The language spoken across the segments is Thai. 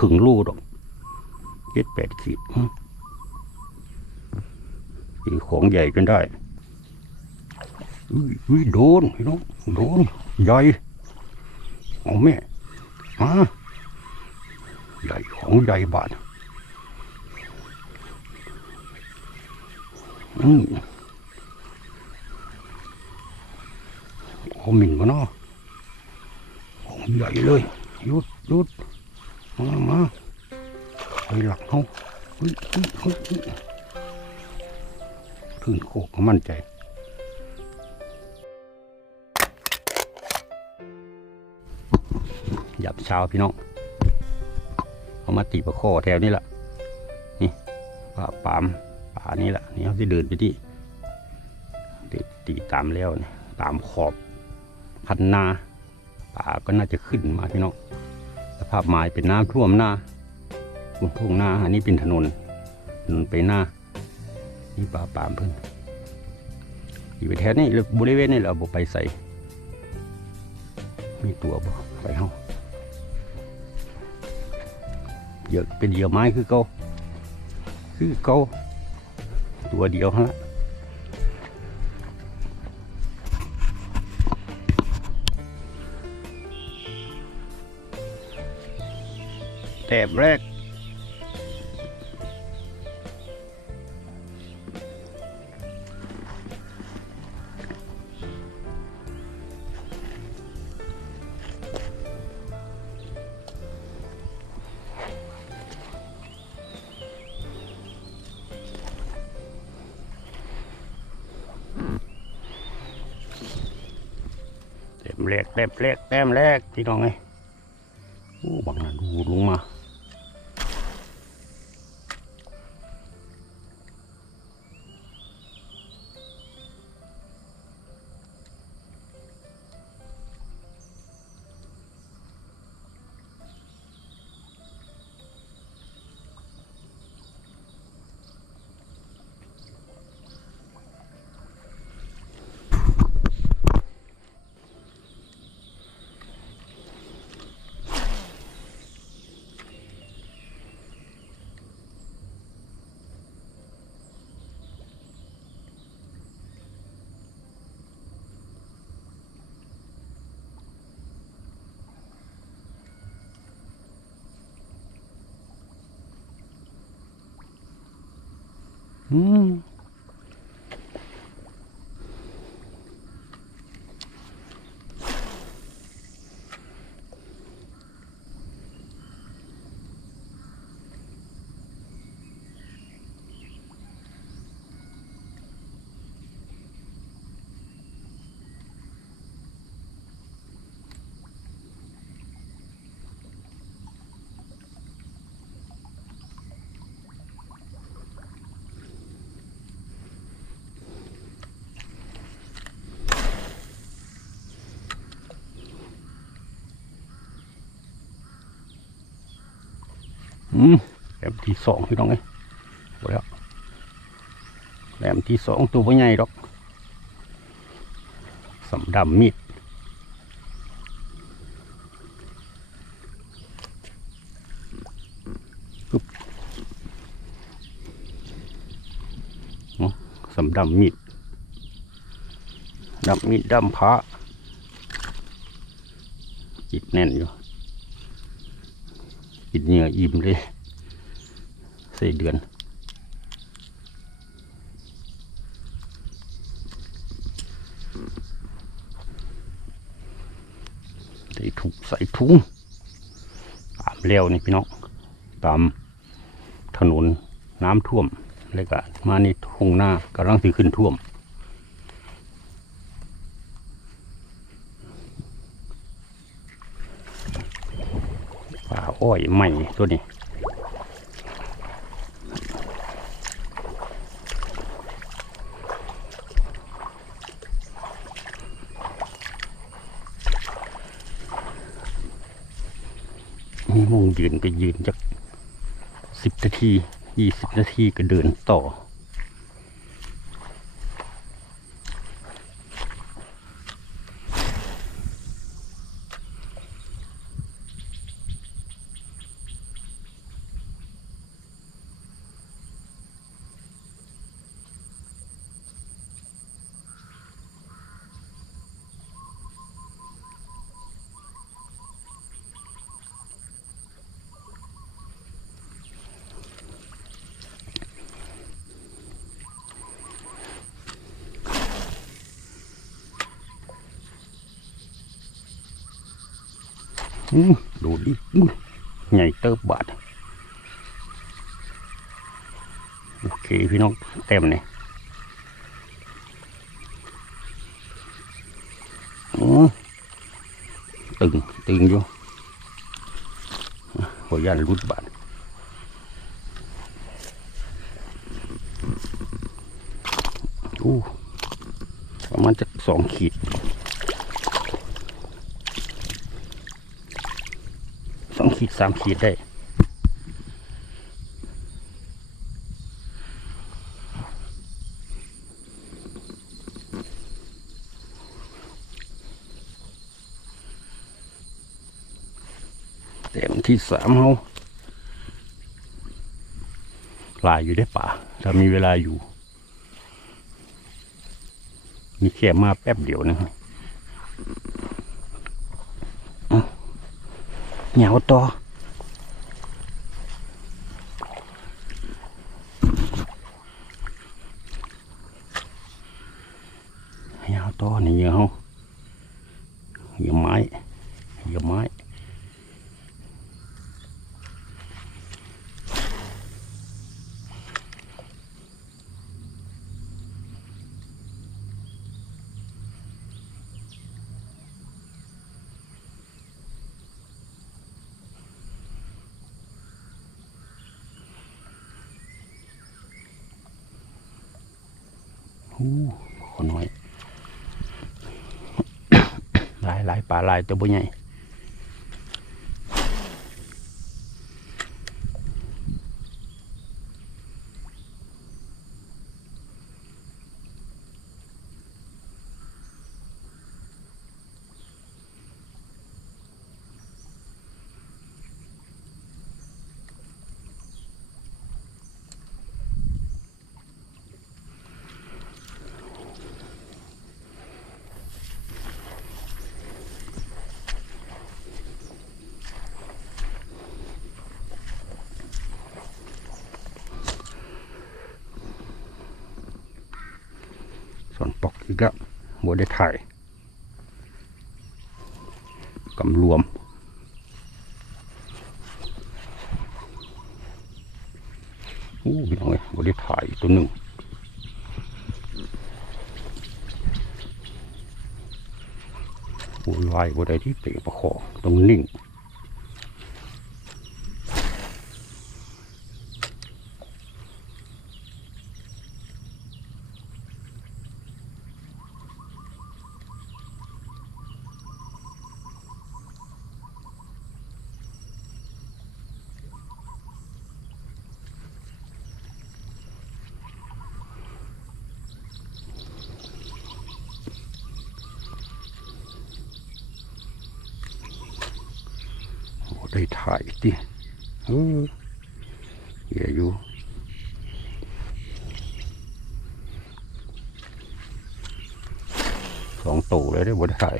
ถึงลูดอกเจ็ดแปดขีดหึคือของใหญ่กันได้อุ้ยอุ้ยโดนพี่น้องโดนใหญ่เอาแม่มาใหญ่ของใหญ่บาทอืมโอ้หมิ่นมาเนาะของใหญ่เลยยุดยุด มามาไปหลักเขาเฮ้ยเฮ้ยถึงโคกก็มั่นใจหยับเช้าพี่น้องเอามาตีประคอแถวนี้แหละนี่ป่าปามป่านี้แหละนี่เขาจะเดินไปที่ตีตีตามแล้วนี่ตามขอบพันนาป่าก็น่าจะขึ้นมาพี่น้องาพไม้เป็นน้ำท่วมหน้าทุ่งทุ่งหน้าอันนี้เป็นถนนถนนไปหน้า นี่ป่าป่ามเพิ่นอยู่แถวนี้หรือบริเวณนี้เราบไปใส่มีตัวบ่ไปเฮาเยื่อเป็นเหยื่อไม้คือเกาคือเกาตัวเดียวฮะ แต้มแรกแต้มแรกแต้มแรกแต้มแรกพี่น้องไงโอ้บางนั้นดูลงมา อื แหลมที่สองพี่น้องไงหมดแล้วแหลมที่สองตัวไม่ใหญ่หรอกสำดำมีดสำดำมีดดำมีดดำพระจิตแน่นอยู่ กินเหงื่ออิ่มเลยสี่เดือนใส่ถุงใส่ถุงตามเร็วนี่พี่น้องตามถนนน้ำท่วมแล้วก็มานี่ทุ่งหน้ากำลังสิขึ้นท่วม ป่า อ้อยใหม่ตัวนี้มีมงยืนก็ยืนจักสิบนาทียี่สิบนาทีก็เดินต่อ ดูดิใหญ่เติบบาดโอเคพี่น้องเต็มเนี่ยอือตึงตึงอยู่ขออนุญาตรุดบาดอู้ประมาณจะสองขีด สอง ขีดสามขีดได้เต็มที่สามเขาลายอยู่ได้ป่าถ้ามีเวลาอยู่มีแค่มาแป๊บเดียวนะครับเอา เหนียวต่อเหนีย หนียวเหนียวไม้เหนียวไม้อู้ขอน้อยหลายหลายปลาหลายตัวบ่ใหญ่ ส่วนปอกอีกแล้วบ่ได้ถ่ายกำรวม อู้พี่น้องเอ้ยบ่ได้ถ่ายตัวหนึ่งโวยวายบ่ได้ที่เตะประคอต้องนิ่ง ได้ถ่ายดิเออเหี้ยอยู่สองตู่เลยได้บ่ได้ถ่าย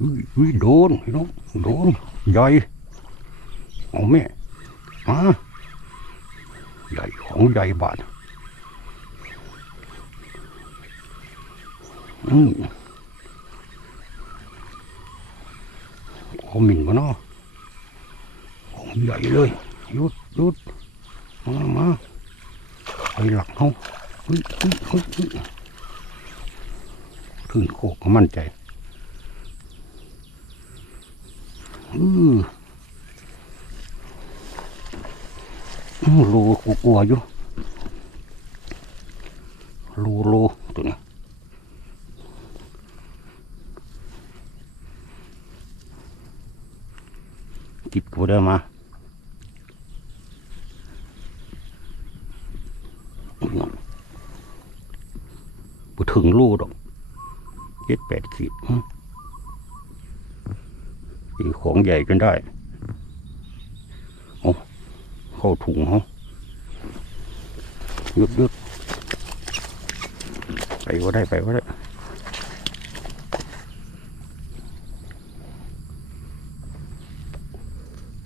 อุ้ยอุ้ยโดนพี่น้องโดนใหญ่เอาแม่มาใหญ่ของใหญ่บาทอืมเอาหมิ่นมาเนาะของใหญ่เลยยุดยุดมามาไปหลักเขาเฮ้ยเฮ้ยเฮ้ยเฮ้ยขึ้นโคกก็มั่นใจ อืออื้อรูกูกลัวอยู่รูรูตัวนี้กิบกูได้มาบุถึงลูดอกเจ็ดแปดขีด ของใหญ่จนได้โอ้เข้าถุงเขายุดยุดไปก็ได้ไปก็ได้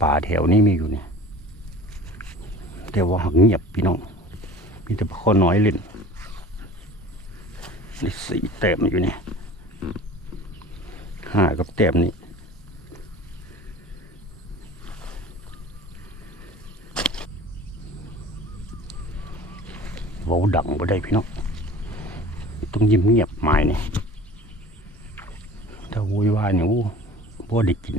ป่าแถวนี้มีอยู่เนี่ยแต่ว่าหักเงียบพี่น้องมีแต่ข้อน้อยเล่นนี่สี่แต้มอยู่เนี่ยห้ากับแต้มนี้ ว้าดังบ่ได้พี่น้องต้องยิ้มเงียบหมายนี่ถ้าโวุ่นวายเนี่ยโอ้บ่ได้กิน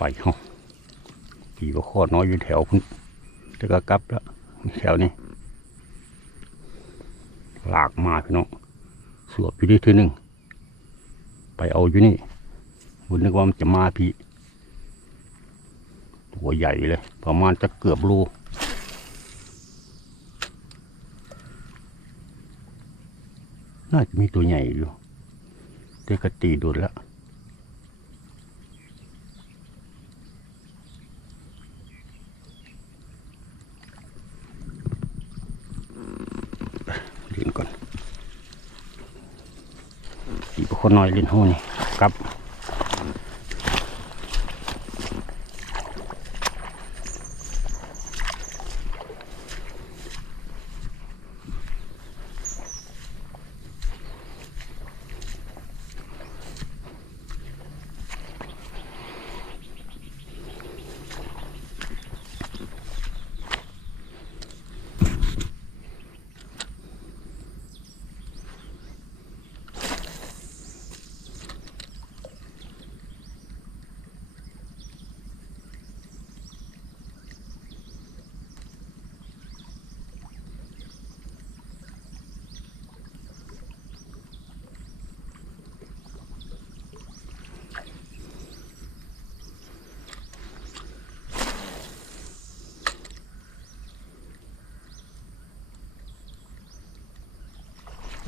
ไปเฮาขี่ก็ข้อน้อยอยู่แถวพุ่นแต่ก็กลับแล้วแถวนี้หลากมาพี่น้องสวบอยู่ที่ทีหนึ่งไปเอาอยู่นี่บุญนึกว่ามันจะมาพี่ ตัวใหญ่เลย ประมาณจะเกือบโลน่าจะมีตัวใหญ่อยู่แต่กตีโดนแล้ว เล่นก่อนอีกค น่อยลิ้นหูนี่กลับ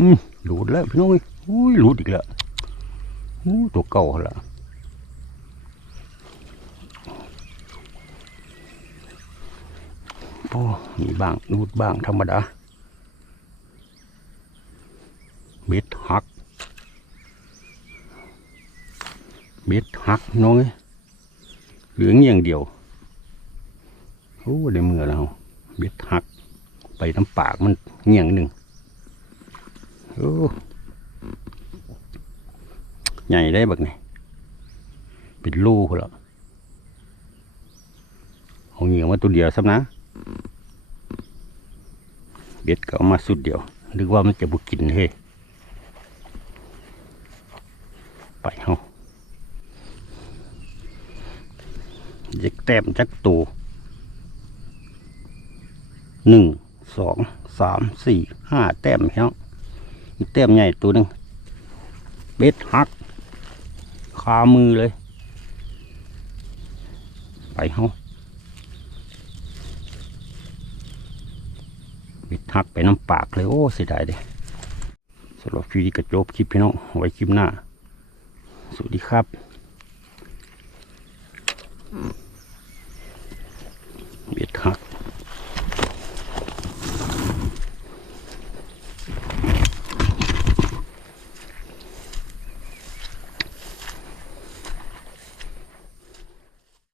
อืมหลุดแล้วพี่น้องเอ้ยอุ้ยหลุดอีกแล้วอู้ตัวเก่าละโอ้มีบ้างหลุดบ้างธรรมดาเบ็ดหักเบ็ดหักน้องเอ้ยเหลืองอย่างเดียวโอ้ได้เมื่อแล้วเบ็ดหัก ไปน้ำปากมันเงี่ยงหนึ่ง ใหญ่ได้บักนี่เป็นลูกแล้วเอาเหงียงมาตัวเดียวซ้ำนะ เบ็ดก็เอามาสุดเดียวนึกว่ามันจะบุกินเฮ้ไปเฮาเด็กแต้มจักตูหนึ่งสองสามสี่ห้าแต้มเฮ้ เต้มใหญ่ตัวหนึ่งเบ็ดหักคามือเลย ไปเฮาเบ็ดหักไปน้ำปากเลย โอ้เสียดายเด้สำหรับคลิปนี้กระจบคลิปพี่น้องไว้คลิปหน้า สวัสดีครับ